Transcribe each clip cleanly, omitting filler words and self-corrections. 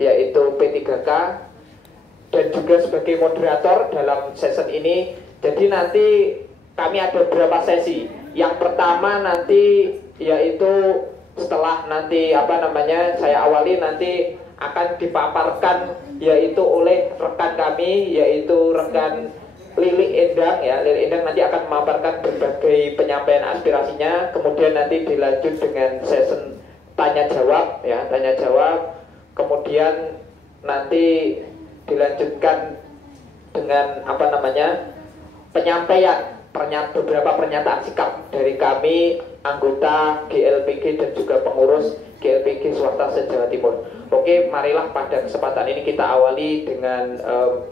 yaitu P3K, dan juga sebagai moderator dalam session ini. Jadi nanti kami ada beberapa sesi. Yang pertama nanti yaitu setelah nanti saya awali, nanti akan dipaparkan yaitu oleh rekan kami, yaitu rekan Lili Endang ya. Lili Endang nanti akan memaparkan berbagai penyampaian aspirasinya. Kemudian nanti dilanjut dengan session tanya jawab ya, tanya jawab. Kemudian nanti dilanjutkan dengan penyampaian beberapa pernyataan sikap dari kami anggota GLPG dan juga pengurus GLPG Swasta se-Jawa Timur. Oke, marilah pada kesempatan ini kita awali dengan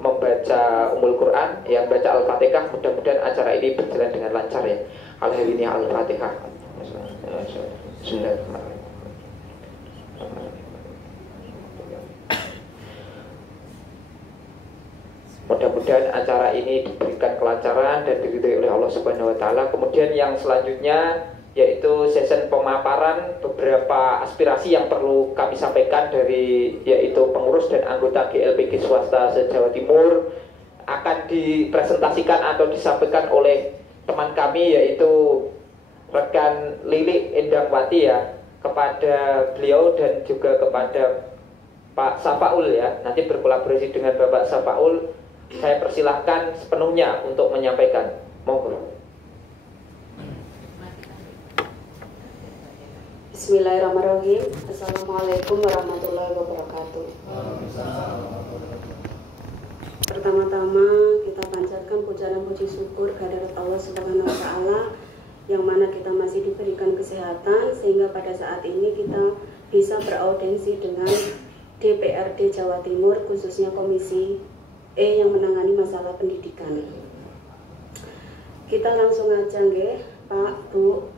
membaca Ummul Quran, yang baca Al-Fatihah. Mudah-mudahan acara ini berjalan dengan lancar ya. Al-Fatihah. Bismillahirrahmanirrahim. Mudah-mudahan acara ini diberikan kelancaran dan diridhoi oleh Allah Subhanahu wa taala. Kemudian yang selanjutnya yaitu sesi pemaparan beberapa aspirasi yang perlu kami sampaikan dari yaitu pengurus dan anggota GLPG Swasta se-Jawa Timur, akan dipresentasikan atau disampaikan oleh teman kami yaitu rekan Lili Endangwati ya, kepada beliau dan juga kepada Pak Safaul ya. Nanti berkolaborasi dengan Bapak Safaul. Saya persilahkan sepenuhnya untuk menyampaikan. Monggo. Bismillahirrahmanirrahim. Assalamualaikum warahmatullahi wabarakatuh. Pertama-tama kita panjatkan puja dan puji syukur kehadirat Allah Subhanahu wa taala, yang mana kita masih diberikan kesehatan sehingga pada saat ini kita bisa beraudiensi dengan DPRD Jawa Timur, khususnya Komisi E yang menangani masalah pendidikan. Kita langsung aja nggih, Pak, Bu.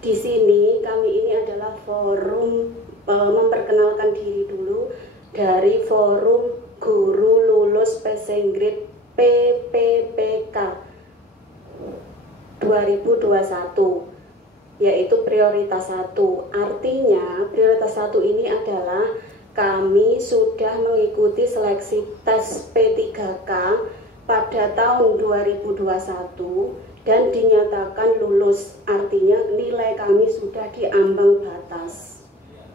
Di sini kami ini adalah forum memperkenalkan diri dulu dari Forum Guru Lulus Passing Grade PPPK 2021, yaitu prioritas 1. Artinya prioritas 1 ini adalah kami sudah mengikuti seleksi tes P3K pada tahun 2021 dan dinyatakan lulus. Artinya nilai kami sudah di ambang batas.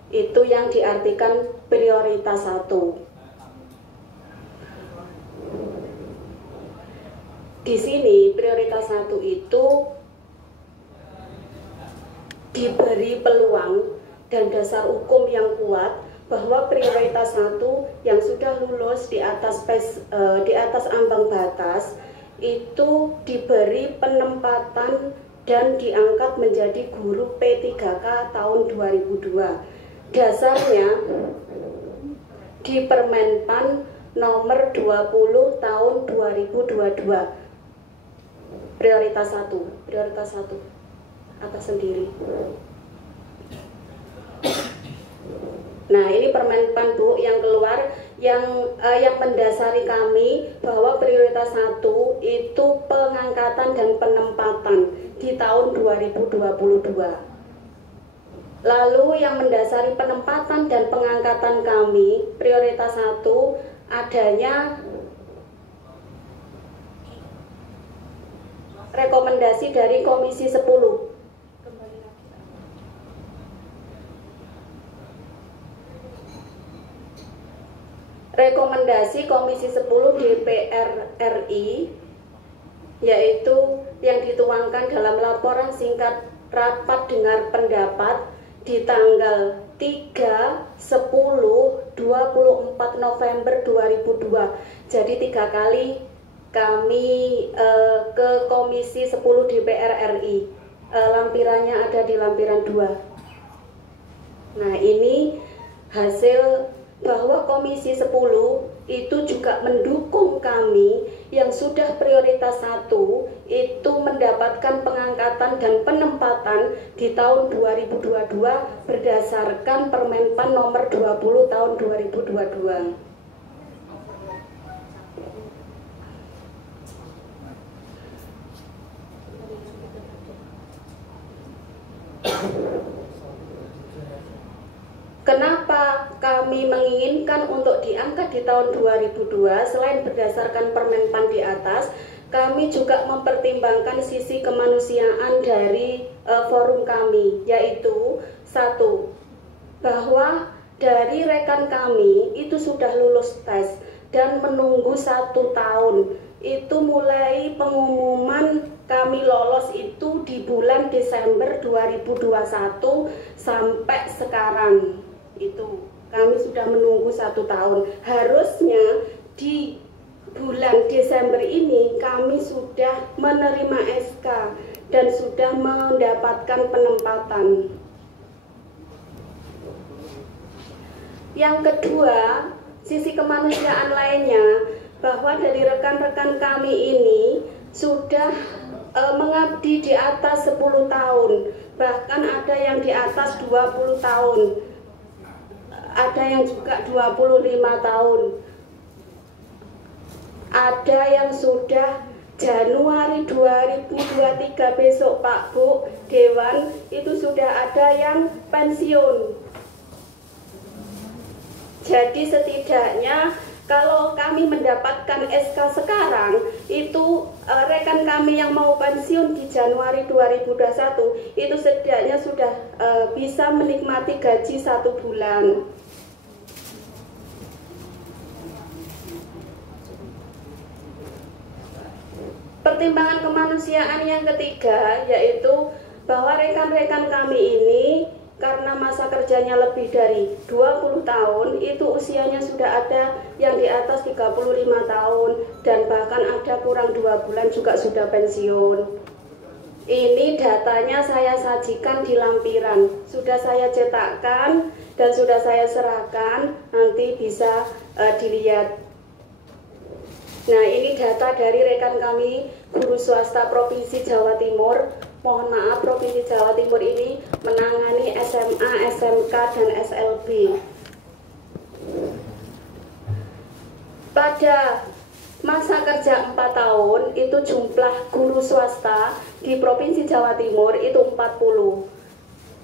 Itu yang diartikan prioritas 1. Di sini prioritas 1 itu diberi peluang dan dasar hukum yang kuat bahwa prioritas 1 yang sudah lulus di atas ambang batas itu diberi penempatan dan diangkat menjadi guru P3K tahun 2002. Dasarnya di Permenpan nomor 20 tahun 2022. Prioritas 1 atas sendiri. Nah, ini Permenpan, Bu, yang keluar yang mendasari kami bahwa prioritas 1 itu pengangkatan dan penempatan di tahun 2022. Lalu yang mendasari penempatan dan pengangkatan kami, prioritas 1 adanya rekomendasi dari Komisi 10. Rekomendasi Komisi 10 DPR RI, yaitu yang dituangkan dalam laporan singkat rapat dengar pendapat di tanggal 3/10/24 November 2002. Jadi 3 kali kami ke Komisi 10 DPR RI. Lampirannya ada di lampiran 2. Nah, ini hasil bahwa Komisi 10 itu juga mendukung kami yang sudah prioritas 1 itu mendapatkan pengangkatan dan penempatan di tahun 2022 berdasarkan Permenpan nomor 20 tahun 2022. Kenapa kami kami menginginkan untuk diangkat di tahun 2002, selain berdasarkan Permenpan di atas, kami juga mempertimbangkan sisi kemanusiaan dari forum kami, yaitu satu, bahwa dari rekan kami itu sudah lulus tes dan menunggu 1 tahun. Itu mulai pengumuman kami lolos itu di bulan Desember 2021 sampai sekarang. Itu kami sudah menunggu 1 tahun. Harusnya di bulan Desember ini kami sudah menerima SK dan sudah mendapatkan penempatan. Yang kedua, sisi kemanusiaan lainnya, bahwa dari rekan-rekan kami ini sudah mengabdi di atas 10 tahun, bahkan ada yang di atas 20 tahun, ada yang juga 25 tahun, ada yang sudah Januari 2023 besok Pak Bu Dewan itu sudah ada yang pensiun. Jadi setidaknya kalau kami mendapatkan SK sekarang, itu rekan kami yang mau pensiun di Januari 2021, itu setidaknya sudah bisa menikmati gaji 1 bulan. Pertimbangan kemanusiaan yang ketiga, yaitu bahwa rekan-rekan kami ini karena masa kerjanya lebih dari 20 tahun, itu usianya sudah ada yang di atas 35 tahun dan bahkan ada kurang 2 bulan juga sudah pensiun. Ini datanya saya sajikan di lampiran, sudah saya cetakkan dan sudah saya serahkan, nanti bisa dilihat. Nah, ini data dari rekan kami guru swasta Provinsi Jawa Timur. Mohon maaf, Provinsi Jawa Timur ini menangani SMA, SMK, dan SLB. Pada masa kerja 4 tahun, itu jumlah guru swasta di Provinsi Jawa Timur itu 40.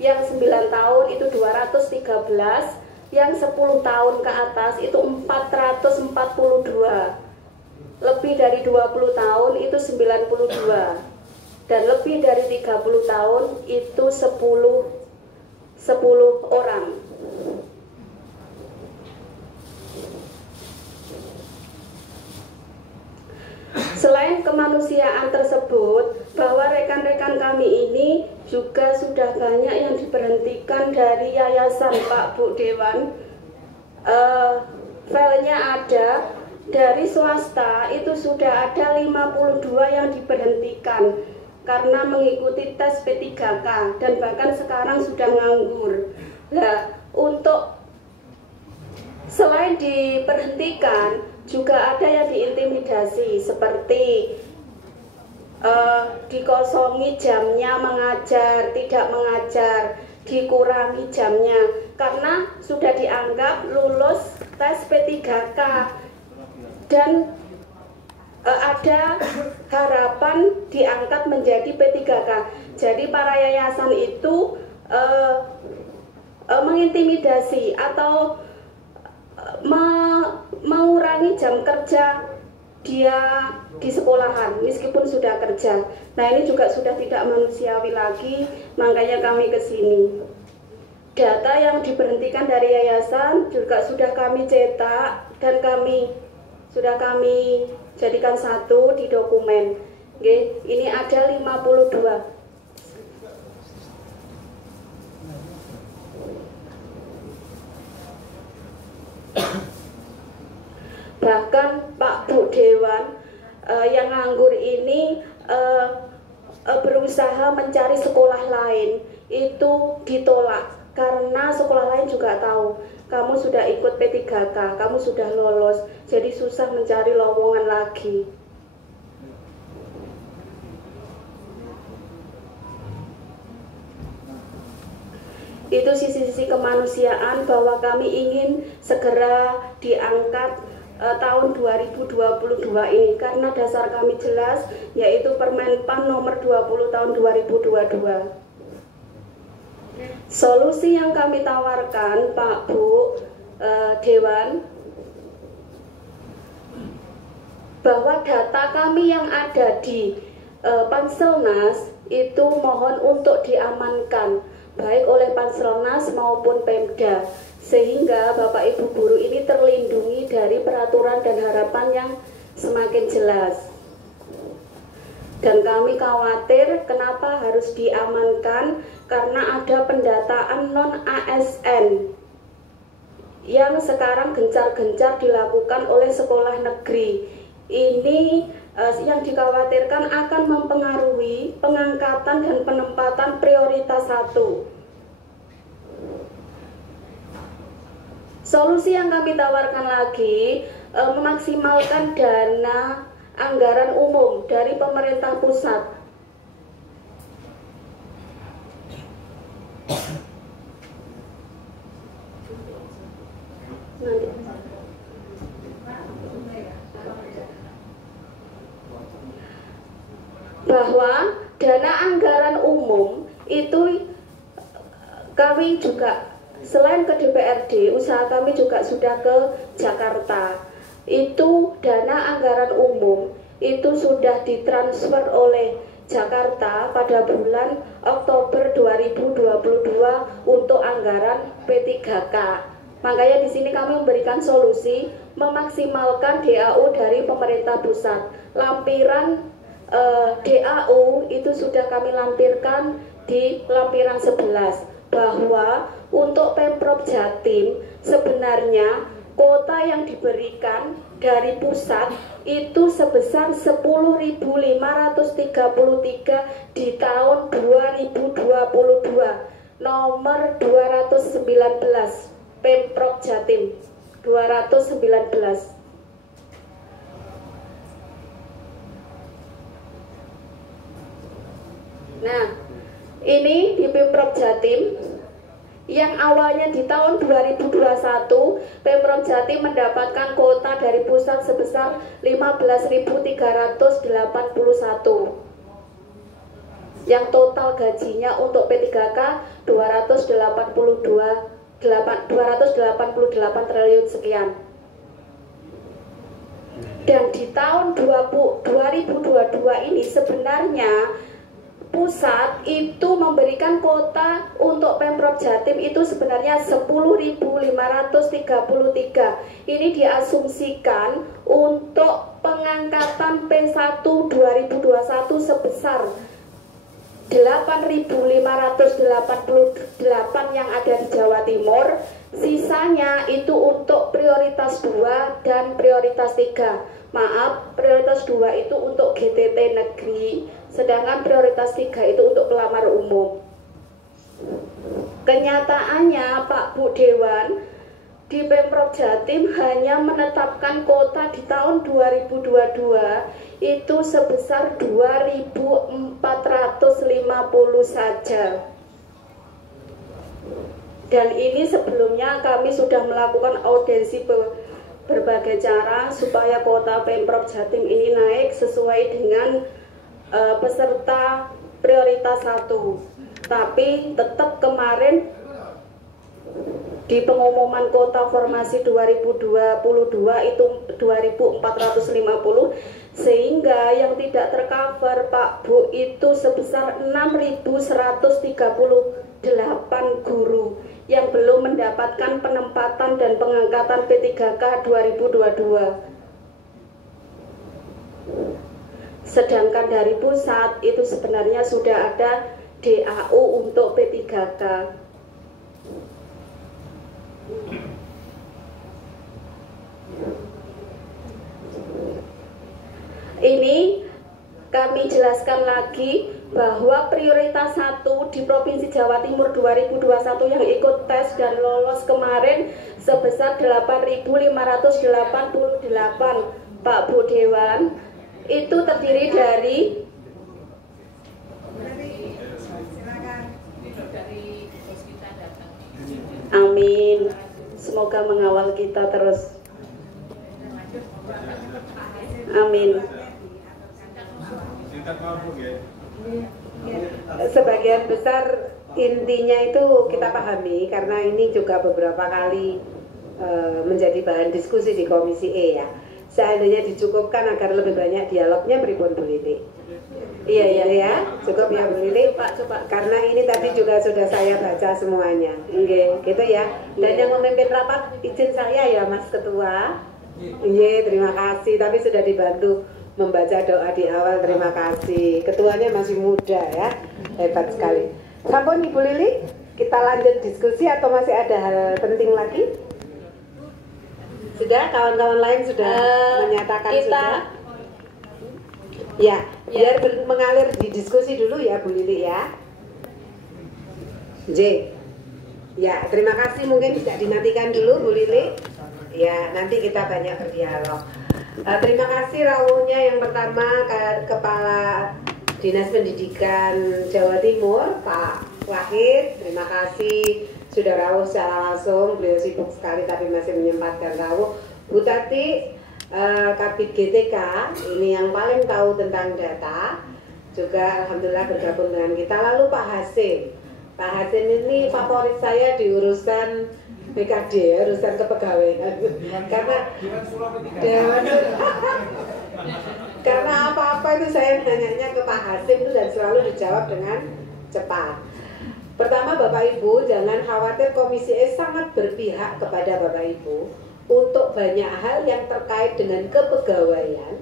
Yang 9 tahun itu 213, yang 10 tahun ke atas itu 442. Lebih dari 20 tahun itu 92. Dan lebih dari 30 tahun itu 10 orang. Selain kemanusiaan tersebut, bahwa rekan-rekan kami ini juga sudah banyak yang diberhentikan dari yayasan Pak Bu Dewan. Filenya ada, dari swasta itu sudah ada 52 yang diberhentikan karena mengikuti tes P3K dan bahkan sekarang sudah nganggur. Nah, untuk selain diberhentikan juga ada yang diintimidasi seperti dikosongi jamnya mengajar, tidak mengajar, dikurangi jamnya karena sudah dianggap lulus tes P3K dan ada harapan diangkat menjadi P3K. Jadi para yayasan itu mengintimidasi atau mengurangi jam kerja dia di sekolahan meskipun sudah kerja. Nah, ini juga sudah tidak manusiawi lagi, makanya kami ke sini. Data yang diberhentikan dari yayasan juga sudah kami cetak dan sudah kami jadikan satu di dokumen. Oke, ini ada 52. Bahkan Pak Bu Dewan yang nganggur ini berusaha mencari sekolah lain, itu ditolak karena sekolah lain juga tahu kamu sudah ikut P3K, kamu sudah lolos, jadi susah mencari lowongan lagi. Itu sisi-sisi kemanusiaan bahwa kami ingin segera diangkat tahun 2022 ini karena dasar kami jelas, yaitu Permenpan nomor 20 tahun 2022. Solusi yang kami tawarkan, Pak Bu, Dewan, bahwa data kami yang ada di Panselnas itu mohon untuk diamankan baik oleh Panselnas maupun Pemda, sehingga Bapak Ibu guru ini terlindungi dari peraturan dan harapan yang semakin jelas. Dan kami khawatir kenapa harus diamankan, karena ada pendataan non-ASN yang sekarang gencar-gencar dilakukan oleh sekolah negeri. Ini yang dikhawatirkan akan mempengaruhi pengangkatan dan penempatan prioritas 1. Solusi yang kami tawarkan lagi, memaksimalkan dana anggaran umum dari pemerintah pusat. Bahwa dana anggaran umum itu kami juga selain ke DPRD, usaha kami juga sudah ke Jakarta. Itu dana anggaran umum itu sudah ditransfer oleh Jakarta pada bulan Oktober 2022 untuk anggaran P3K. Makanya di sini kami memberikan solusi memaksimalkan DAU dari pemerintah pusat. Lampiran DAU itu sudah kami lampirkan di lampiran 11, bahwa untuk Pemprov Jatim sebenarnya kuota yang diberikan dari pusat itu sebesar 10.533 di tahun 2022, nomor 219 Pemprov Jatim 219. Nah, ini di Pemprov Jatim yang awalnya di tahun 2021 Pemprov Jatim mendapatkan kuota dari pusat sebesar 15.381, yang total gajinya untuk P3K 288 triliun sekian. Dan di tahun 2022 ini sebenarnya pusat itu memberikan kuota untuk Pemprov Jatim itu sebenarnya 10.533. Ini diasumsikan untuk pengangkatan P1 2021 sebesar 8.588 yang ada di Jawa Timur. Sisanya itu untuk prioritas 2 dan prioritas 3. Maaf, prioritas 2 itu untuk GTT negeri, sedangkan prioritas 3 itu untuk pelamar umum. Kenyataannya Pak Bu Dewan, di Pemprov Jatim hanya menetapkan kuota di tahun 2022 itu sebesar 2.450 saja. Dan ini sebelumnya kami sudah melakukan audiensi berbagai cara supaya kuota Pemprov Jatim ini naik sesuai dengan peserta prioritas 1. Tapi tetap kemarin di pengumuman kuota formasi 2022 itu 2.450, sehingga yang tidak tercover Pak Bu itu sebesar 6.138 guru yang belum mendapatkan penempatan dan pengangkatan P3K 2022. Sedangkan dari pusat itu sebenarnya sudah ada DAU untuk P3K. Ini kami jelaskan lagi bahwa prioritas 1 di Provinsi Jawa Timur 2021 yang ikut tes dan lolos kemarin sebesar 8.588. Pak Bu Dewan, itu terdiri dari amin, semoga mengawal kita terus, amin. Sebagian besar intinya itu kita pahami, karena ini juga beberapa kali menjadi bahan diskusi di Komisi E ya. Seandainya dicukupkan agar lebih banyak dialognya, pripun Bu Lili? Iya ya, cukup ya Bu Lili. Coba. Karena ini tadi juga sudah saya baca semuanya, gitu ya. Dan yang memimpin rapat izin saya ya Mas Ketua. Iya, terima kasih. Tapi sudah dibantu membaca doa di awal, terima kasih. Ketuanya masih muda ya, hebat sekali. Sampun Ibu Lili, kita lanjut diskusi atau masih ada hal penting lagi? Sudah, kawan-kawan lain sudah menyatakan sudah. Ya, biar mengalir di diskusi dulu ya Bu Lili ya. J. Ya, terima kasih, mungkin tidak dimatikan dulu Bu Lili. Ya, nanti kita banyak berdialog. Terima kasih rawuhnya yang pertama Kepala Dinas Pendidikan Jawa Timur Pak Wahid. Terima kasih sudah rawuh secara langsung, beliau sibuk sekali tapi masih menyempatkan rawuh. Bu Tati, Kabid GTK, ini yang paling tahu tentang data, juga alhamdulillah bergabung dengan kita. Lalu Pak Hasim, Pak Hasim ini favorit saya di urusan BKD ya, urusan kepegawaian. Karena apa-apa itu saya nanya ke Pak Hasim itu dan selalu dijawab dengan cepat. Pertama Bapak Ibu, jangan khawatir, Komisi E sangat berpihak kepada Bapak Ibu untuk banyak hal yang terkait dengan kepegawaian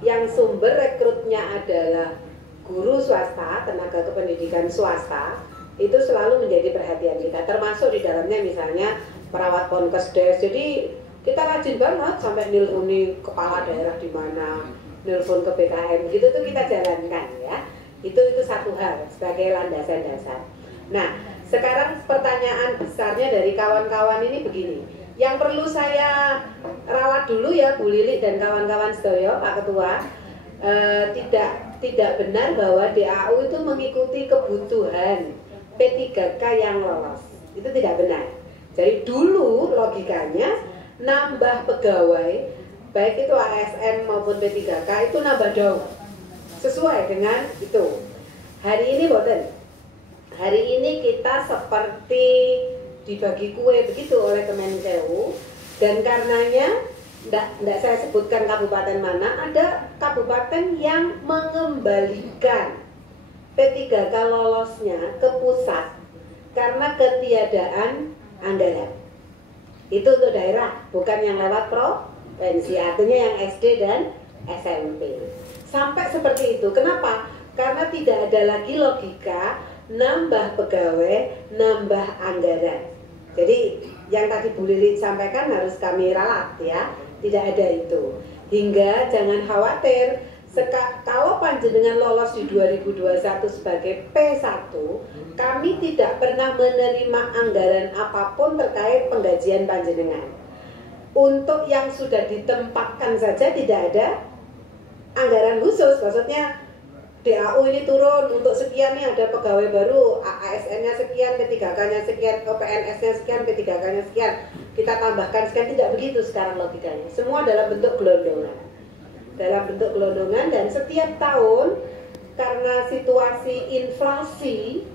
yang sumber rekrutnya adalah guru swasta, tenaga kependidikan swasta, itu selalu menjadi perhatian kita, termasuk di dalamnya misalnya perawat Ponkesdes. Jadi kita rajin banget sampai nelponi kepala daerah di mana, nelpon ke BKM, gitu tuh kita jalankan ya. Itu satu hal sebagai landasan dasar. Nah, sekarang pertanyaan besarnya dari kawan-kawan ini begini. Yang perlu saya rawat dulu ya Bu Lili dan kawan-kawan sedoyo, Pak Ketua, tidak benar bahwa DAU itu mengikuti kebutuhan P3K yang lolos. Itu tidak benar. Jadi dulu logikanya nambah pegawai, baik itu ASN maupun P3K itu nambah daun. Sesuai dengan itu. Hari ini boten. Hari ini kita seperti dibagi kue begitu oleh Kemenkeu, dan karenanya tidak saya sebutkan kabupaten mana, ada kabupaten yang mengembalikan P3K lolosnya ke pusat karena ketiadaan anggaran. Itu untuk daerah, bukan yang lewat provinsi, artinya yang SD dan SMP. Sampai seperti itu. Kenapa? Karena tidak ada lagi logika nambah pegawai, nambah anggaran. Jadi yang tadi Bu Lili sampaikan harus kami ralat ya, tidak ada itu. Hingga jangan khawatir, kalau panjenengan lolos di 2021 sebagai P1, kami tidak pernah menerima anggaran apapun terkait penggajian panjenengan. Untuk yang sudah ditempatkan saja tidak ada anggaran khusus, maksudnya DAU ini turun untuk sekian nih, ada pegawai baru, ASN-nya sekian, P3K-nya sekian, PNS-nya sekian, P3K-nya sekian, kita tambahkan sekian. Tidak begitu sekarang logikanya. Semua dalam bentuk gelondongan. Dalam bentuk gelondongan, dan setiap tahun karena situasi inflasi,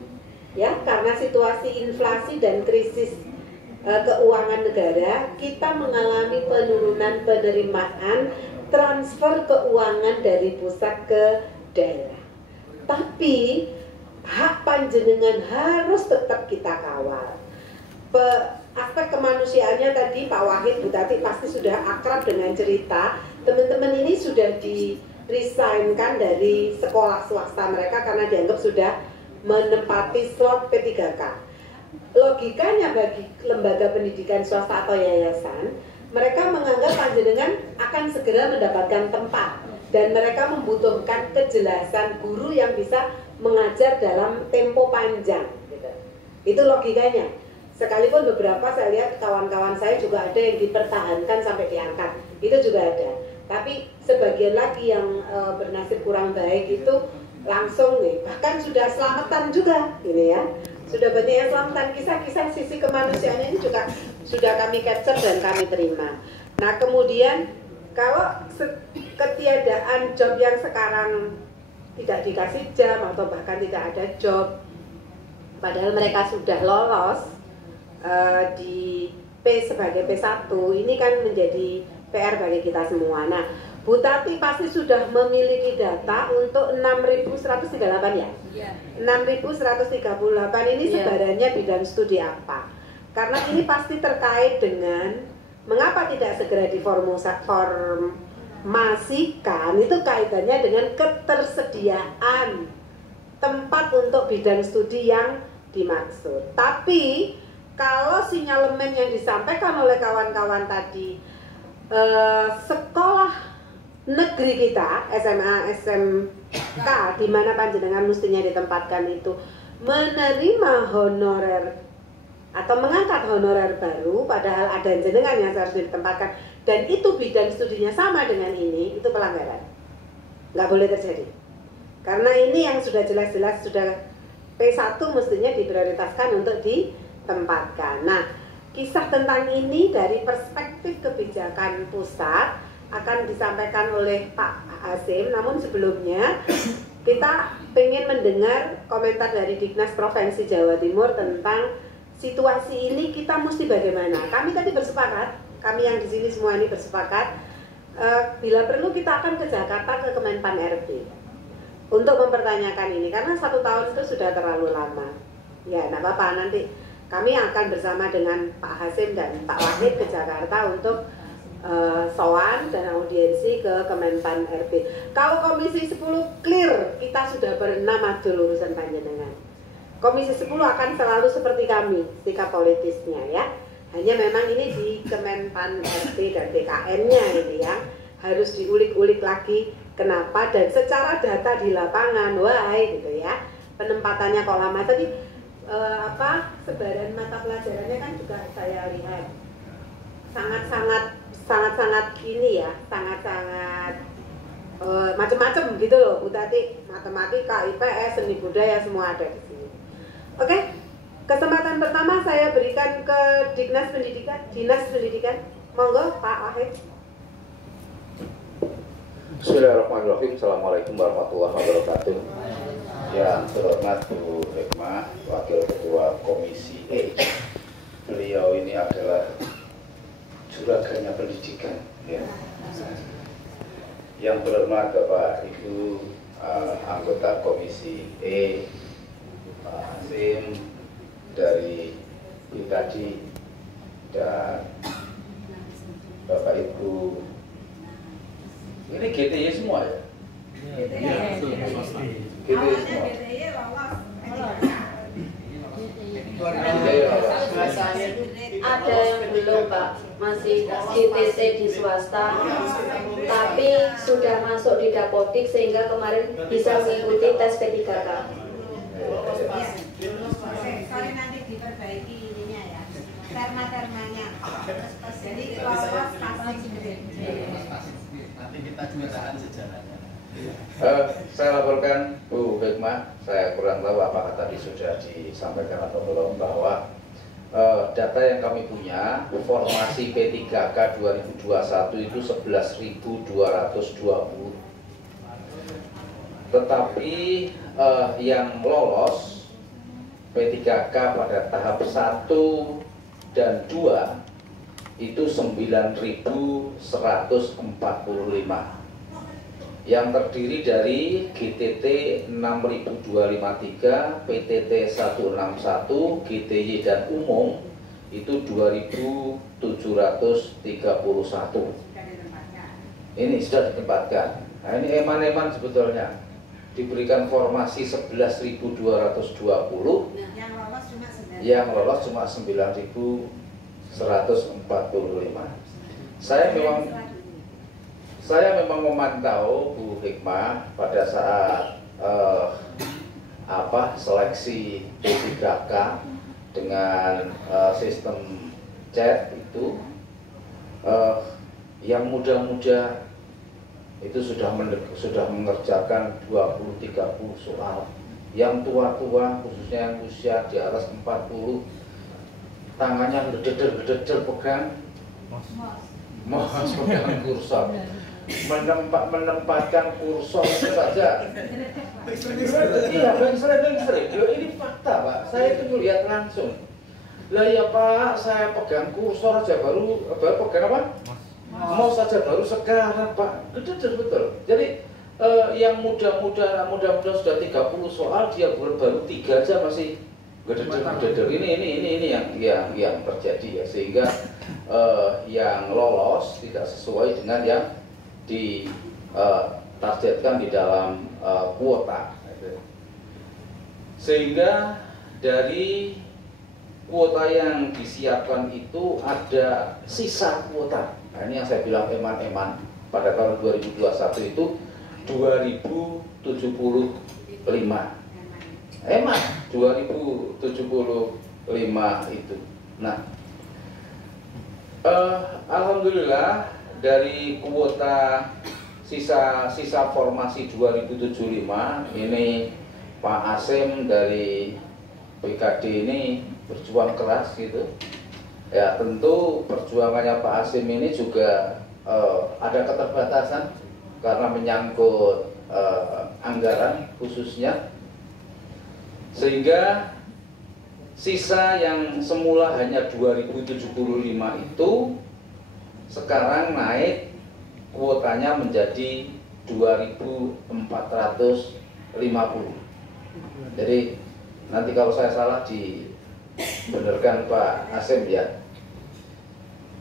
ya, karena situasi inflasi dan krisis keuangan negara, kita mengalami penurunan penerimaan transfer keuangan dari pusat ke daerah. Tapi hak panjenengan harus tetap kita kawal. Aspek kemanusiaannya tadi Pak Wahid, Bu Tati pasti sudah akrab dengan cerita. Teman-teman ini sudah di-resignkan dari sekolah swasta mereka karena dianggap sudah menempati slot P3K. Logikanya bagi lembaga pendidikan swasta atau yayasan, mereka menganggap panjenengan akan segera mendapatkan tempat. Dan mereka membutuhkan kejelasan guru yang bisa mengajar dalam tempo panjang gitu. Itu logikanya. Sekalipun beberapa saya lihat kawan-kawan saya juga ada yang dipertahankan sampai diangkat, itu juga ada. Tapi sebagian lagi yang bernasib kurang baik itu langsung nih, bahkan sudah selamatan juga ini ya. Sudah banyak yang selamatan. Kisah-kisah sisi kemanusiaannya ini juga sudah kami capture dan kami terima. Nah kemudian kalau ketiadaan job yang sekarang tidak dikasih jam atau bahkan tidak ada job, padahal mereka sudah lolos di sebagai P1 ini kan menjadi PR bagi kita semua. Nah, Bu Tati pasti sudah memiliki data untuk 6.138 ya? 6.138 ini sebarannya bidang studi apa? Karena ini pasti terkait dengan mengapa tidak segera diformasikan, itu kaitannya dengan ketersediaan tempat untuk bidang studi yang dimaksud. Tapi kalau sinyalemen yang disampaikan oleh kawan-kawan tadi, sekolah negeri kita, SMA, SMK, di mana panjenengan mestinya ditempatkan itu menerima honorer atau mengangkat honorer baru, padahal ada jenengan yang harus ditempatkan, dan itu bidang studinya sama dengan ini, itu pelanggaran. Nggak boleh terjadi. Karena ini yang sudah jelas-jelas sudah P1 mestinya diprioritaskan untuk ditempatkan. Nah, kisah tentang ini dari perspektif kebijakan pusat akan disampaikan oleh Pak Hasim, namun sebelumnya kita ingin mendengar komentar dari Dignas Provinsi Jawa Timur tentang situasi ini kita mesti bagaimana. Kami tadi bersepakat, kami yang di sini semua ini bersepakat, bila perlu kita akan ke Jakarta ke Kemenpan RB untuk mempertanyakan ini, karena 1 tahun itu sudah terlalu lama. Ya, tidak apa-apa, nanti kami akan bersama dengan Pak Hasim dan Pak Wahid ke Jakarta untuk sowan dan audiensi ke Kemenpan RB. Kalau Komisi 10 clear, kita sudah berenam adul urusan panjenengan. Komisi 10 akan selalu seperti kami, sikap politisnya ya. Hanya memang ini di Kemenpan RB dan BKN-nya ini yang harus diulik-ulik lagi kenapa, dan secara data di lapangan, why gitu ya. Penempatannya kok lama tadi, sebaran mata pelajarannya kan juga saya lihat sangat-sangat ini ya, sangat-sangat macam-macam gitu loh Bu Tati, matematika, IPS, seni budaya semua ada di sini. Oke, kesempatan pertama saya berikan ke Dinas Pendidikan, monggo Pak Wahid. Bismillahirrahmanirrahim. Assalamualaikum warahmatullahi wabarakatuh. Yang terhormat Bu Hikmah, Wakil Ketua Komisi E. Beliau ini adalah juragannya pendidikan ya. Yang terhormat Bapak Ibu anggota Komisi E, Pak Hasim dari tadi, dan Bapak Ibu, ini GTY semua ya? GTY semua. Ada yang belum Pak, masih GTC di swasta, tapi sudah masuk di Dapodik sehingga kemarin bisa mengikuti tes P3K. Sorry, nanti diperbaiki ininya ya, terma-termanya. Jadi lolos pasti nanti kita gunakan sejarahnya. Saya laporkan Bu Hikmah, saya kurang tahu apakah tadi sudah disampaikan atau belum, bahwa data yang kami punya, formasi P3K 2021 itu 11.220. Tetapi yang lolos P3K pada tahap 1 dan 2 itu 9.145, yang terdiri dari GTT 6.253, PTT 161, GTY dan umum itu 2.731. Ini sudah ditempatkan. Nah, ini eman-eman sebetulnya diberikan formasi 11.220, yang lolos cuma 9.145. Saya memang memantau Bu Hikmah pada saat seleksi P3K dengan sistem chat itu, yang muda-muda itu sudah mengerjakan 20-30 soal. Yang tua-tua, khususnya yang usia di atas 40, tangannya gededer pegang pegang kursor, menempatkan kursor itu saja. Iya, ini fakta Pak, saya itu melihat langsung. Lah ya Pak, saya pegang kursor aja baru pegang apa? Mouse saja baru sekarang Pak. Betul. Jadi yang muda-muda sudah 30 soal, dia baru 3 aja masih gededer. Ini yang terjadi ya, sehingga yang lolos tidak sesuai dengan yang ditargetkan di dalam kuota. Sehingga dari kuota yang disiapkan itu ada sisa kuota. Nah, ini yang saya bilang eman-eman. Pada tahun 2021 itu 2075. Eman 2075 itu. Nah, alhamdulillah dari kuota sisa formasi 2075 ini Pak Asim dari PKD ini berjuang keras gitu. Ya tentu perjuangannya Pak Asim ini juga ada keterbatasan karena menyangkut anggaran khususnya, sehingga sisa yang semula hanya 2075 itu sekarang naik kuotanya menjadi 2450. Jadi nanti kalau saya salah dibenarkan Pak Asim ya.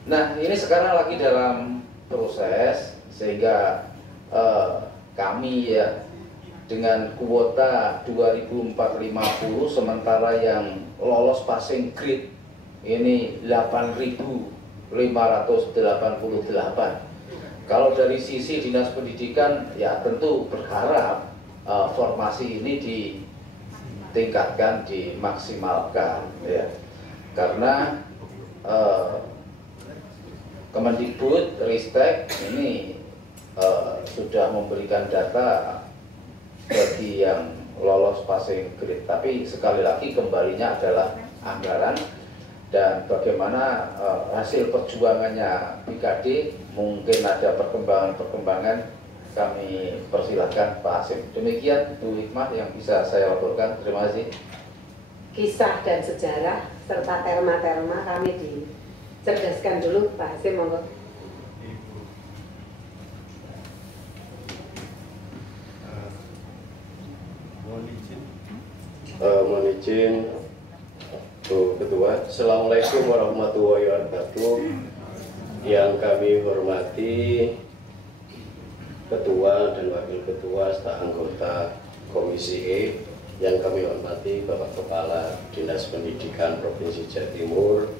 Nah ini sekarang lagi dalam proses, sehingga kami ya dengan kuota 2450 sementara yang lolos passing grade ini 8.588. Kalau dari sisi Dinas Pendidikan ya tentu berharap formasi ini ditingkatkan, dimaksimalkan ya. Karena Kemendikbud Ristek ini sudah memberikan data bagi yang lolos passing grade, tapi sekali lagi kembalinya adalah anggaran dan bagaimana hasil perjuangannya PKD. Mungkin ada perkembangan, kami persilahkan Pak Asim. Demikian Bu Hikmah yang bisa saya laporkan. Terima kasih. Kisah dan sejarah serta terma-terma kami dicerdaskan dulu Pak Asim, monggo. Mohon izin Bu Ketua. Assalamualaikum warahmatullahi wabarakatuh. Yang kami hormati Ketua dan Wakil Ketua serta anggota Komisi E, yang kami hormati Bapak Kepala Dinas Pendidikan Provinsi Jawa Timur,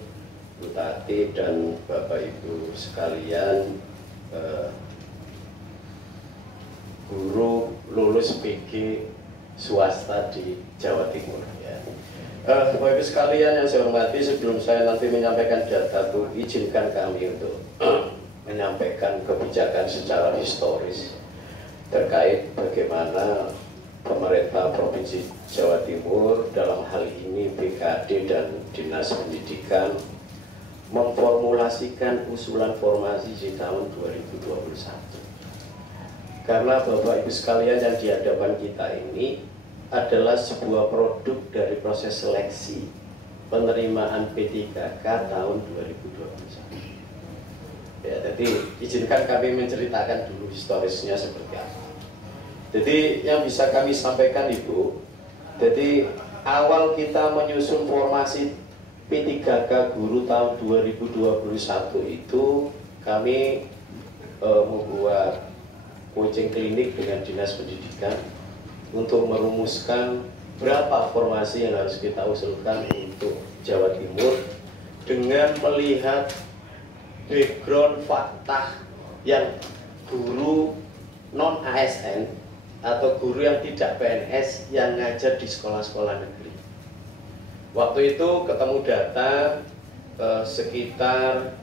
Bu Tati, dan Bapak Ibu sekalian, guru lulus PG swasta di Jawa Timur ya. Bapak Ibu sekalian yang saya hormati, sebelum saya nanti menyampaikan data, Bu, izinkan kami untuk menyampaikan kebijakan secara historis terkait bagaimana pemerintah Provinsi Jawa Timur, dalam hal ini BKD dan Dinas Pendidikan, memformulasikan usulan formasi di tahun 2021. Karena Bapak Ibu sekalian yang di hadapan kita ini adalah sebuah produk dari proses seleksi penerimaan P3K tahun 2021. Ya, jadi izinkan kami menceritakan dulu historisnya seperti apa. Jadi yang bisa kami sampaikan Ibu, jadi awal kita menyusun formasi P3K guru tahun 2021 itu kami membuat coaching klinik dengan Dinas Pendidikan untuk merumuskan berapa formasi yang harus kita usulkan untuk Jawa Timur dengan melihat background fakta yang guru non ASN atau guru yang tidak PNS yang ngajar di sekolah-sekolah negeri. Waktu itu ketemu data sekitar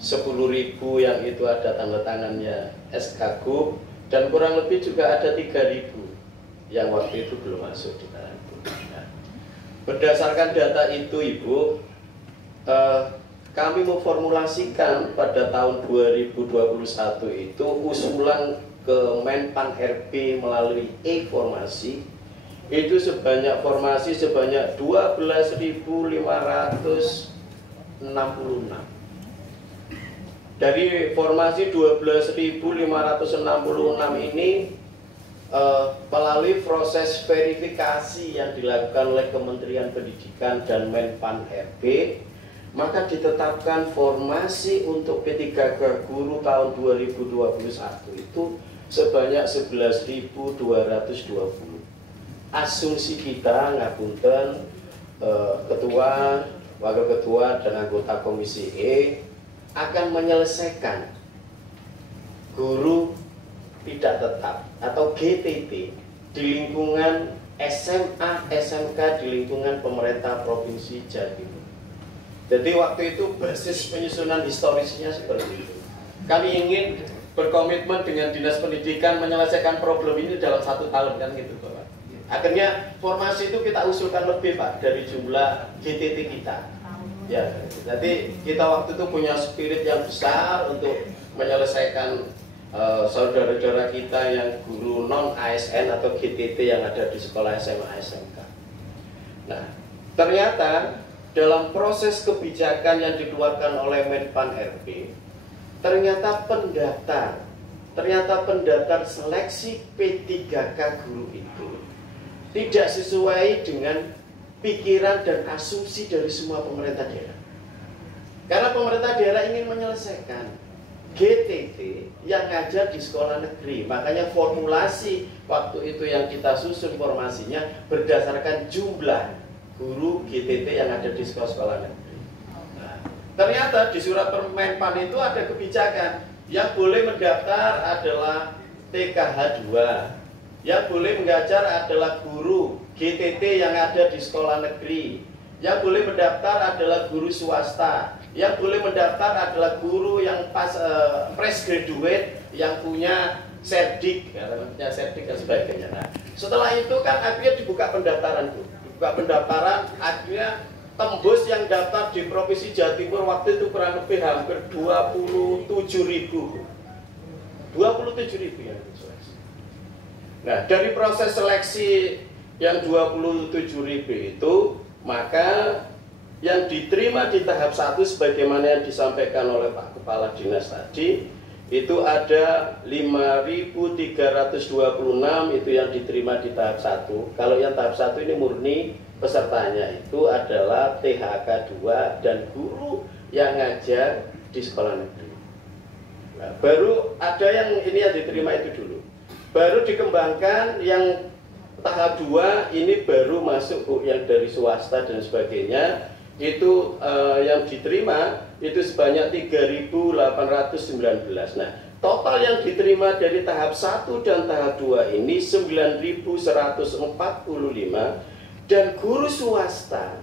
10.000 yang itu ada tanda tangannya SKGU, dan kurang lebih juga ada 3.000 yang waktu itu belum masuk di tangan. Nah, berdasarkan data itu Ibu, kami memformulasikan pada tahun 2021 itu usulan ke Menpan RB melalui e-formasi itu sebanyak 12.500 Dari formasi 12.566 ini melalui proses verifikasi yang dilakukan oleh Kementerian Pendidikan dan Menpan RB, maka ditetapkan formasi untuk P3K guru tahun 2021 itu sebanyak 11.220. Asumsi kita ngapunten ketua, wakil ketua dan anggota komisi E akan menyelesaikan guru tidak tetap atau GTT di lingkungan SMA, SMK di lingkungan pemerintah Provinsi Jawa Timur. Jadi waktu itu basis penyusunan historisnya seperti itu. Kami ingin berkomitmen dengan Dinas Pendidikan menyelesaikan problem ini dalam 1 tahun kan gitu Bapak. Akhirnya formasi itu kita usulkan lebih Pak dari jumlah GTT kita. Ya, jadi kita waktu itu punya spirit yang besar untuk menyelesaikan saudara-saudara kita yang guru non ASN atau GTT yang ada di sekolah SMA SMK. Nah, ternyata dalam proses kebijakan yang dikeluarkan oleh Menpan RB, ternyata pendaftar seleksi P3K guru itu tidak sesuai dengan pikiran dan asumsi dari semua pemerintah daerah. Karena pemerintah daerah ingin menyelesaikan GTT yang ngajar di sekolah negeri. Makanya formulasi waktu itu yang kita susun formasinya berdasarkan jumlah guru GTT yang ada di sekolah-sekolah negeri. Nah, ternyata di surat Permenpan itu ada kebijakan yang boleh mendaftar adalah TKH 2, yang boleh mengajar adalah guru GTT yang ada di sekolah negeri, yang boleh mendaftar adalah guru swasta, yang boleh mendaftar adalah guru yang fresh graduate yang punya serdik, dan sebagainya. Nah, setelah itu kan akhirnya dibuka pendaftaran tuh. Akhirnya tembus yang daftar di Provinsi Jawa Timur waktu itu kurang lebih hampir 27.000 ya. Nah, dari proses seleksi yang 27.000 itu, maka yang diterima di tahap 1 sebagaimana yang disampaikan oleh Pak Kepala Dinas tadi, itu ada 5.326 itu yang diterima di tahap 1. Kalau yang tahap 1 ini murni pesertanya itu adalah THK 2 dan guru yang ngajar di sekolah negeri. Nah, baru ada yang ini yang diterima itu dulu. Baru dikembangkan yang tahap 2 ini baru masuk Bu, yang dari swasta dan sebagainya. Itu yang diterima itu sebanyak 3.819. Nah, total yang diterima dari tahap 1 dan tahap 2 ini 9.145, dan guru swasta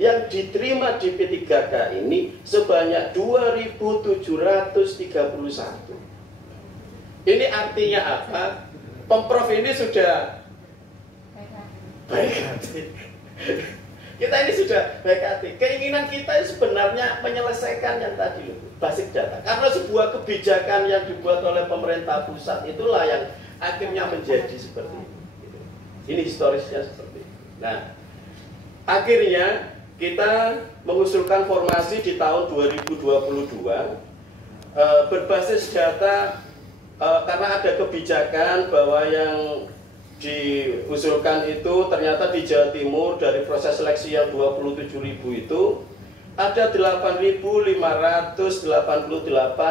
yang diterima di P3K ini sebanyak 2.731. Ini artinya apa? Pemprov ini sudah baik hati. Kita ini sudah baik hati. Keinginan kita sebenarnya menyelesaikan yang tadi, basic data. Karena sebuah kebijakan yang dibuat oleh pemerintah pusat itulah yang akhirnya menjadi seperti itu. Ini historisnya seperti itu. Nah, akhirnya kita mengusulkan formasi di tahun 2022 berbasis data, karena ada kebijakan bahwa yang diusulkan itu ternyata di Jawa Timur dari proses seleksi yang 27.000 itu ada 8.588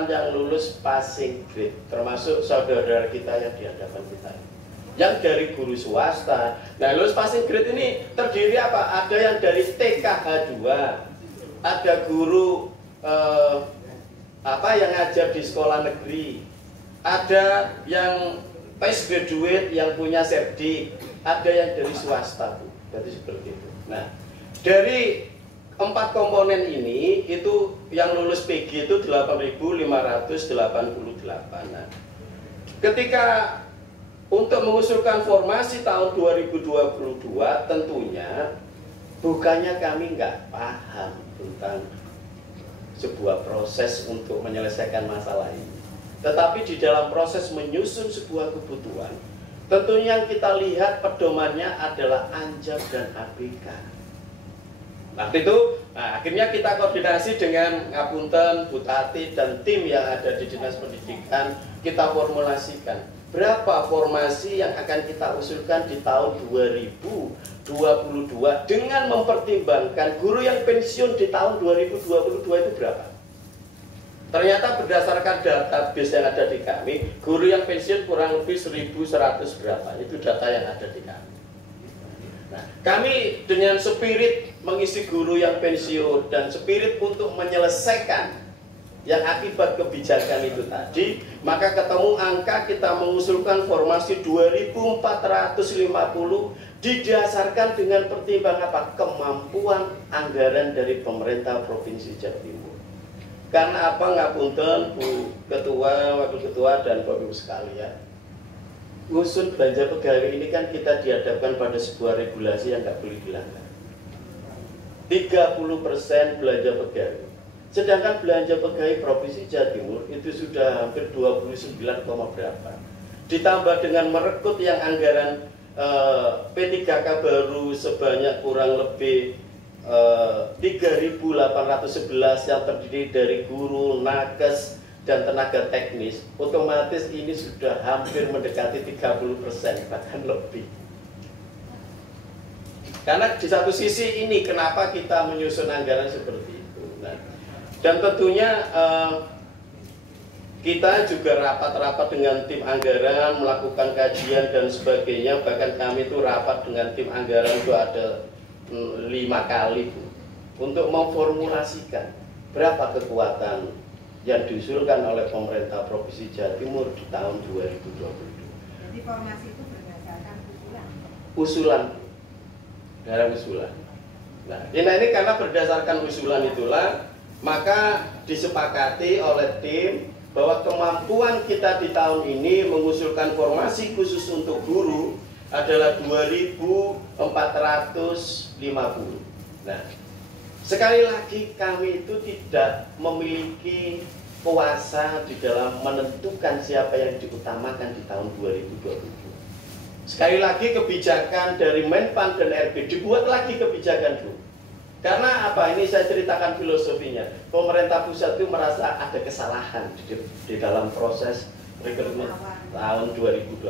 yang lulus passing grade, termasuk saudara kita yang di hadapan kita yang dari guru swasta. Nah, lulus passing grade ini terdiri apa? Ada yang dari TKH 2, ada guru yang ngajar di sekolah negeri, ada yang fresh graduate yang punya serdik, ada yang dari swasta, Bu. Jadi seperti itu. Nah, dari 4 komponen ini itu yang lulus PG itu 8.588. Nah, ketika untuk mengusulkan formasi tahun 2022, tentunya bukannya kami nggak paham tentang sebuah proses untuk menyelesaikan masalah ini. Tetapi di dalam proses menyusun sebuah kebutuhan, tentunya yang kita lihat pedomannya adalah ANJAP dan ABK. Waktu itu, nah, akhirnya kita koordinasi dengan Ngapunten, Bu Tati, dan tim yang ada di Dinas Pendidikan, kita formulasikan berapa formasi yang akan kita usulkan di tahun 2022 dengan mempertimbangkan guru yang pensiun di tahun 2022 itu berapa. Ternyata berdasarkan database yang ada di kami, guru yang pensiun kurang lebih 1.100 berapa, itu data yang ada di kami. Nah, kami dengan spirit mengisi guru yang pensiun dan spirit untuk menyelesaikan yang akibat kebijakan itu tadi, maka ketemu angka kita mengusulkan formasi 2.450 didasarkan dengan pertimbangan apa? Kemampuan anggaran dari pemerintah Provinsi Jawa Timur. Karena apa? Ngapunten, Bu Ketua, Wakil Ketua, dan Bapak Ibu sekalian, usul belanja pegawai ini kan kita dihadapkan pada sebuah regulasi yang nggak boleh dilanggar. 30% belanja pegawai. Sedangkan belanja pegawai Provinsi Jawa Timur itu sudah hampir 29, berapa. Ditambah dengan merekrut yang anggaran P3K baru sebanyak kurang lebih 3.811 yang terdiri dari guru, nakes, dan tenaga teknis, otomatis ini sudah hampir mendekati 30%, bahkan lebih. Karena di satu sisi ini kenapa kita menyusun anggaran seperti itu. Nah, dan tentunya kita juga rapat-rapat dengan tim anggaran, melakukan kajian dan sebagainya. Bahkan kami itu rapat dengan tim anggaran itu ada 5 kali, Bu, untuk memformulasikan berapa kekuatan yang diusulkan oleh pemerintah Provinsi Jawa Timur di tahun 2022. Jadi formasi itu berdasarkan usulan. Usulan, dalam usulan. Nah, ini karena berdasarkan usulan itulah, maka disepakati oleh tim bahwa kemampuan kita di tahun ini mengusulkan formasi khusus untuk guru adalah 2.450. Nah, sekali lagi kami itu tidak memiliki kuasa di dalam menentukan siapa yang diutamakan di tahun 2022. Sekali lagi kebijakan dari Menpan dan RB dibuat lagi kebijakan, Bu. Karena apa? Ini saya ceritakan filosofinya. Pemerintah pusat itu merasa ada kesalahan di dalam proses rekrutmen tahun 2021.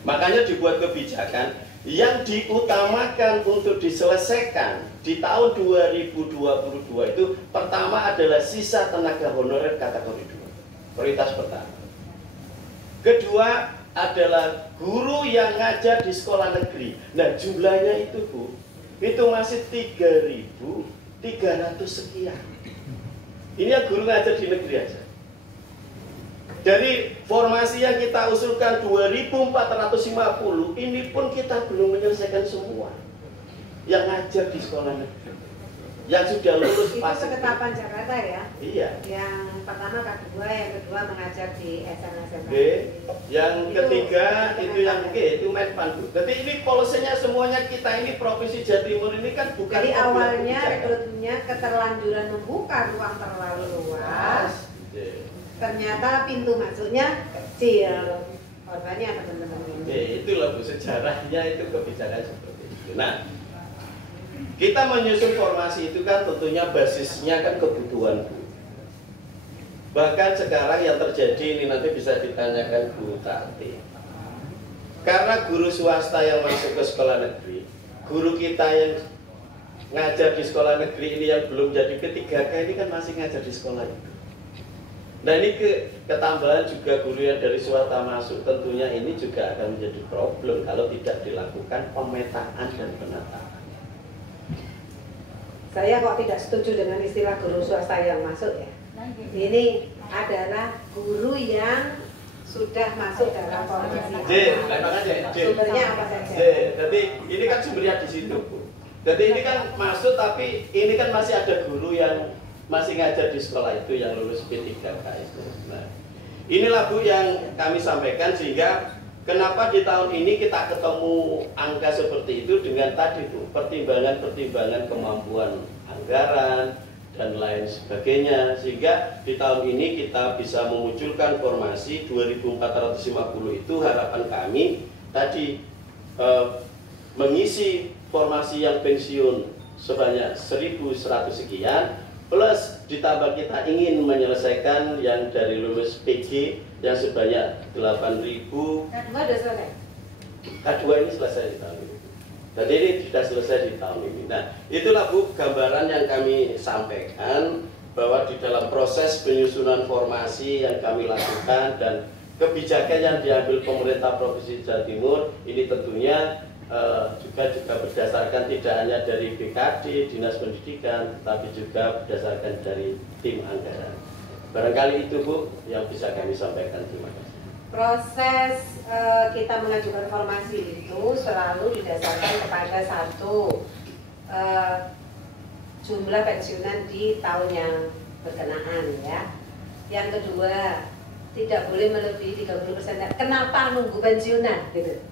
Makanya dibuat kebijakan yang diutamakan untuk diselesaikan di tahun 2022 itu pertama adalah sisa tenaga honorer kategori 2. Prioritas pertama. Kedua adalah guru yang ngajar di sekolah negeri. Nah, jumlahnya itu, Bu, itu masih 3.300 sekian. Ini yang guru ngajar di negeri aja. Jadi formasi yang kita usulkan 2.450 ini pun kita belum menyelesaikan semua yang ngajar di sekolah negeri, yang sudah lulus pas ketetapan Jakarta ya. Iya. Yang pertama K2, yang kedua mengajar di SMK. Yang ketiga itu yang itu Menpan. Jadi ini polisinya semuanya kita ini Provinsi Jawa Timur ini kan bukan. Jadi awalnya rekrutmennya keterlanjuran membuka ruang terlalu luas. Ternyata pintu masuknya kecil. Korbannya teman-teman ini. Itulah, Bu, sejarahnya itu kebijakan seperti itu. Nah, kita menyusun formasi itu kan tentunya basisnya kan kebutuhan, Bu. Bahkan sekarang yang terjadi ini nanti bisa ditanyakan Bu Tati. Karena guru swasta yang masuk ke sekolah negeri, guru kita yang ngajar di sekolah negeri ini yang belum jadi P3K ini kan masih ngajar di sekolah itu. Nah, ini ketambahan juga guru yang dari swasta masuk, tentunya ini juga akan menjadi problem kalau tidak dilakukan pemetaan dan penataan. Saya kok tidak setuju dengan istilah guru swasta yang masuk ya. Ini adalah guru yang sudah masuk dalam formasi. Sumbernya apa saja? Jadi ini kan sumbernya di situ, Bu. Jadi ini kan masuk, tapi ini kan masih ada guru yang masih ngajar di sekolah itu yang lulus P3K itu. Nah, inilah, Bu, yang kami sampaikan sehingga kenapa di tahun ini kita ketemu angka seperti itu dengan tadi, Bu, pertimbangan-pertimbangan kemampuan anggaran dan lain sebagainya, sehingga di tahun ini kita bisa memunculkan formasi 2.450 itu harapan kami tadi mengisi formasi yang pensiun sebanyak 1.100 sekian, plus ditambah kita ingin menyelesaikan yang dari lulus PG yang sebanyak 8.000. K2 sudah selesai? K2 ini selesai di tahun ini. Dan ini sudah selesai di tahun ini. Nah, itulah Bu gambaran yang kami sampaikan, bahwa di dalam proses penyusunan formasi yang kami lakukan dan kebijakan yang diambil pemerintah Provinsi Jawa Timur ini tentunya juga berdasarkan tidak hanya dari BKD, Dinas Pendidikan, tapi juga berdasarkan dari tim anggaran. Barangkali itu Bu yang bisa kami sampaikan. Terima kasih. Proses kita mengajukan formasi itu selalu didasarkan kepada satu, jumlah pensiunan di tahun yang berkenaan ya. Yang kedua, tidak boleh melebihi 30%. Kenapa nunggu pensiunan gitu?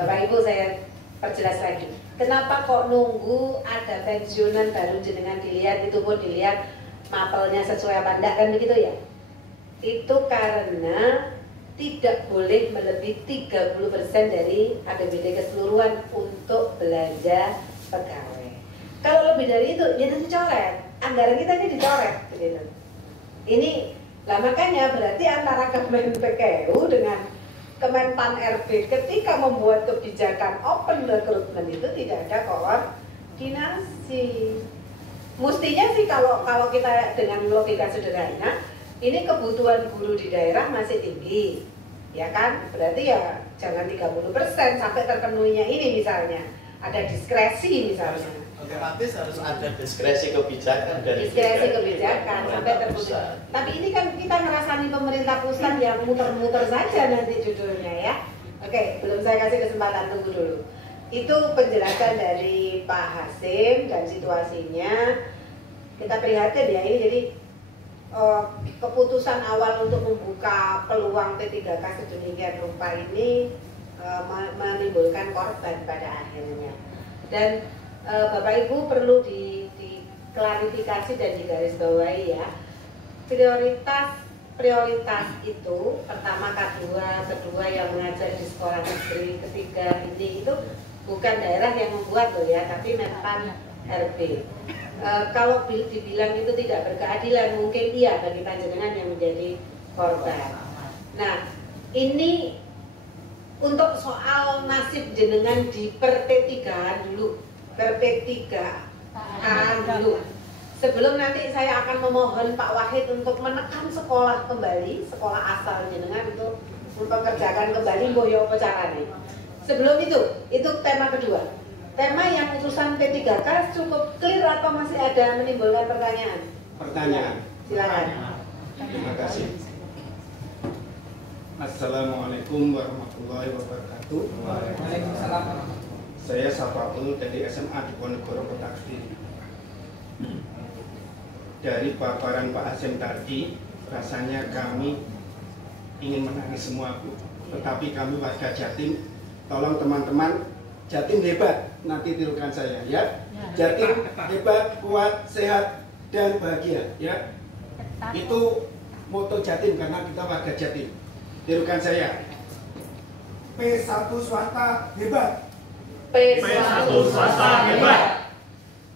Bapak Ibu saya perjelas lagi. Kenapa kok nunggu ada pensiunan baru jenengan dilihat, itu pun dilihat mapelnya sesuai apa enggak, kan begitu ya? Itu karena tidak boleh melebihi 30% dari APBD keseluruhan untuk belanja pegawai. Kalau lebih dari itu, ya nanti coret. Anggaran kita ini dicoret gitu. Ini lah makanya berarti antara Kemen PKU dengan Kemenpan RB ketika membuat kebijakan open recruitment itu tidak ada koordinasi. Mestinya sih kalau kita dengan logika sederhana, ini kebutuhan guru di daerah masih tinggi, ya kan? Berarti ya jangan 30% sampai terpenuhinya ini misalnya. Ada diskresi misalnya. Otomatis harus ada diskresi kebijakan dari diskresi kebijakan sampai terpenuhi. Tapi ini kan kita ngerasani pemerintah pusat yang muter-muter saja nanti judulnya ya. Oke, belum saya kasih kesempatan, tunggu dulu. Itu penjelasan dari Pak Hasim dan situasinya. Kita prihatin ya ini, jadi keputusan awal untuk membuka peluang P3K sedemikian rupa ini menimbulkan korban pada akhirnya. Dan Bapak Ibu perlu diklarifikasi dan digarisbawahi ya. Prioritas itu pertama K2, kedua yang mengajar di sekolah negeri, ketiga ini itu bukan daerah yang membuat loh ya, tapi Menpan RB. Kalau dibilang itu tidak berkeadilan, mungkin iya bagi panjenengan yang menjadi korban. Nah, ini untuk soal nasib jenengan di per P3 dulu, per P3 dulu. Sebelum nanti saya akan memohon Pak Wahid untuk menekan sekolah kembali, sekolah asal jenengan itu mempekerjakan kembali boyo pecarane. Sebelum itu tema kedua. Tema yang urusan P3K cukup clear atau masih ada menimbulkan pertanyaan? Pertanyaan. Silakan. Terima kasih. Assalamualaikum warahmatullahi wabarakatuh. Waalaikumsalam. Saya Safaul dari SMA Diponegoro Kota Kediri. Dari paparan Pak Hasim tadi, rasanya kami ingin menangis semua Bu. Tetapi kami warga Jatim, tolong teman-teman, Jatim hebat, nanti tirukan saya ya. Jatim hebat, kuat, sehat, dan bahagia ya. Itu moto Jatim karena kita warga Jatim. Tirukan saya. P1 swasta hebat. P1 swasta hebat.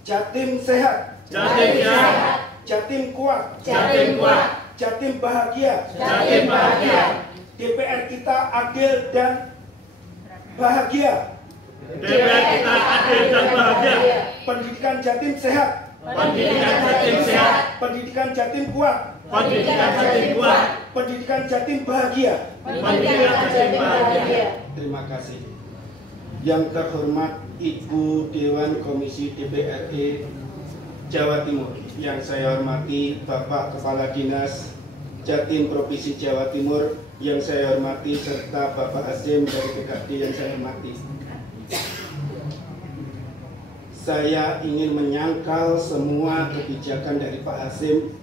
Jatim sehat. Jatim sehat. Jatim kuat. Jatim kuat. Jatim bahagia. Jatim bahagia. DPR kita adil dan bahagia. DPR kita adil dan bahagia. Pendidikan Jatim sehat. Pendidikan Jatim sehat. Pendidikan Jatim kuat. Pendidikan Jatim kuat. Pendidikan Jatim bahagia. Pendidikan Jatim bahagia. Terima kasih. Yang terhormat Ibu Dewan Komisi DPRD Jawa Timur, yang saya hormati Bapak Kepala Dinas Jatim Provinsi Jawa Timur, yang saya hormati, serta Bapak Hasim dari BKD yang saya hormati. Saya ingin menyangkal semua kebijakan dari Pak Hasim,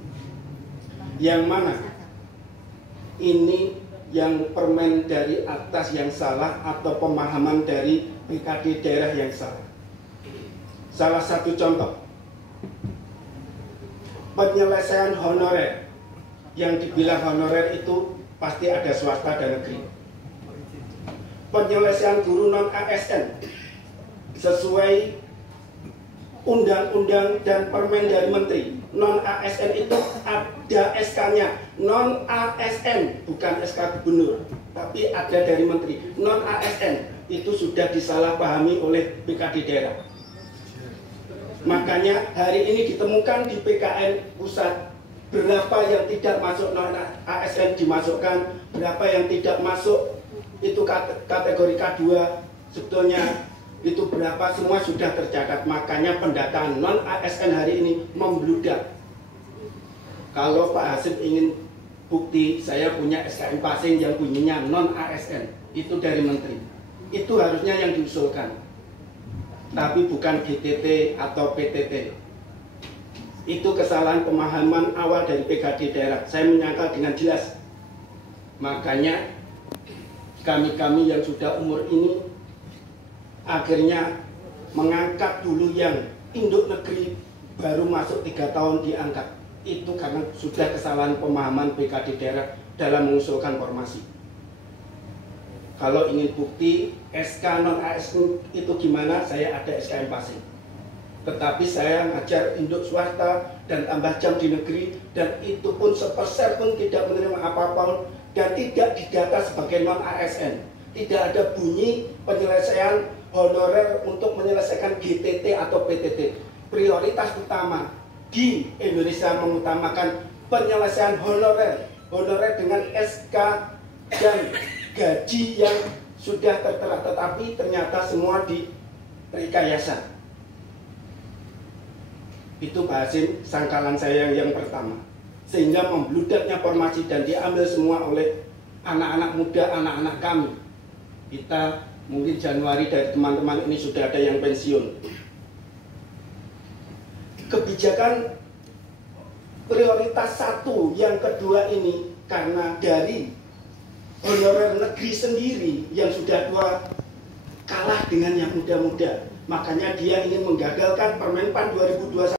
yang mana ini yang permen dari atas yang salah atau pemahaman dari BKD daerah yang salah. Salah satu contoh, penyelesaian honorer, yang dibilang honorer itu pasti ada swasta dan negeri. Penyelesaian guru non ASN sesuai undang-undang dan permen dari menteri. Non ASN itu ada SK-nya, non ASN bukan SK gubernur, tapi ada dari menteri. Non ASN itu sudah disalahpahami oleh BKD daerah. Makanya hari ini ditemukan di PKN pusat berapa yang tidak masuk non ASN dimasukkan, berapa yang tidak masuk itu kategori K2 sebetulnya itu berapa, semua sudah tercatat. Makanya pendataan non ASN hari ini membludak. Kalau Pak Hasim ingin bukti, saya punya SKM Pasing yang bunyinya non ASN, itu dari menteri. Itu harusnya yang diusulkan, tapi bukan GTT atau PTT. Itu kesalahan pemahaman awal dari PKD daerah. Saya menyangkal dengan jelas. Makanya kami-kami yang sudah umur ini akhirnya mengangkat dulu yang induk negeri baru masuk 3 tahun diangkat. Itu karena sudah kesalahan pemahaman PKD daerah dalam mengusulkan formasi. Kalau ingin bukti SK non ASN itu gimana, saya ada SKM Pasing. Tetapi saya ngajar induk swasta dan tambah jam di negeri, dan itu pun sepersen pun tidak menerima apa-apa dan tidak didata sebagai non ASN. Tidak ada bunyi penyelesaian honorer untuk menyelesaikan GTT atau PTT. Prioritas utama di Indonesia mengutamakan penyelesaian honorer dengan SK dan gaji yang sudah tertera, tetapi ternyata semua direkayasa. Itu Pak Hasim, sangkalan saya yang pertama, sehingga membludaknya formasi dan diambil semua oleh anak-anak muda, anak-anak kami. Kita mungkin Januari dari teman-teman ini sudah ada yang pensiun. Kebijakan prioritas 1 yang kedua ini karena dari honorer negeri sendiri yang sudah tua kalah dengan yang muda-muda, makanya dia ingin menggagalkan Permenpan 2021